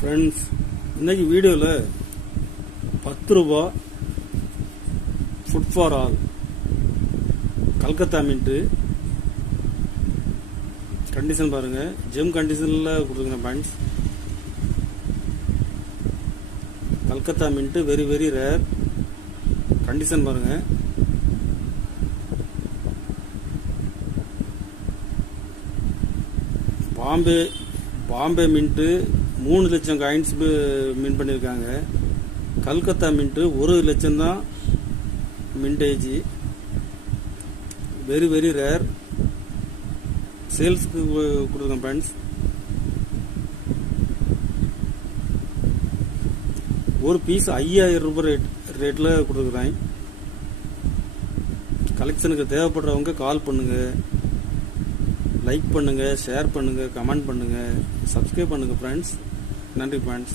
Friends, இன்னைக்கு வீடியோவில் 10 ரூபா food for all Calcutta mint condition பாருங்க. ஜெம் கண்டிஷனில் கொடுத்துருங்க points. Calcutta mint very very rare condition பாருங்க. பாம்பே மின்ட்டு 3 லட்சம் காயின்ஸ் மின் பண்ணியிருக்காங்க. கல்கத்தா மின்ட்டு 1 லட்சம் தான் மின்டேஜ். வெரி வெரி ரேர் சேல்ஸுக்கு கொடுத்துருக்கேன் ஃப்ரெண்ட்ஸ். ஒரு பீஸ் 5000 ரூபாய் ரேட்டில் கொடுத்துருக்குறேன். கலெக்ஷனுக்கு தேவைப்படுறவங்க கால் பண்ணுங்க, லைக் பண்ணுங்க, ஷேர் பண்ணுங்க, கமெண்ட் பண்ணுங்க, சப்ஸ்கிரைப் பண்ணுங்க ஃப்ரெண்ட்ஸ். நன்றி ஃப்ரெண்ட்ஸ்.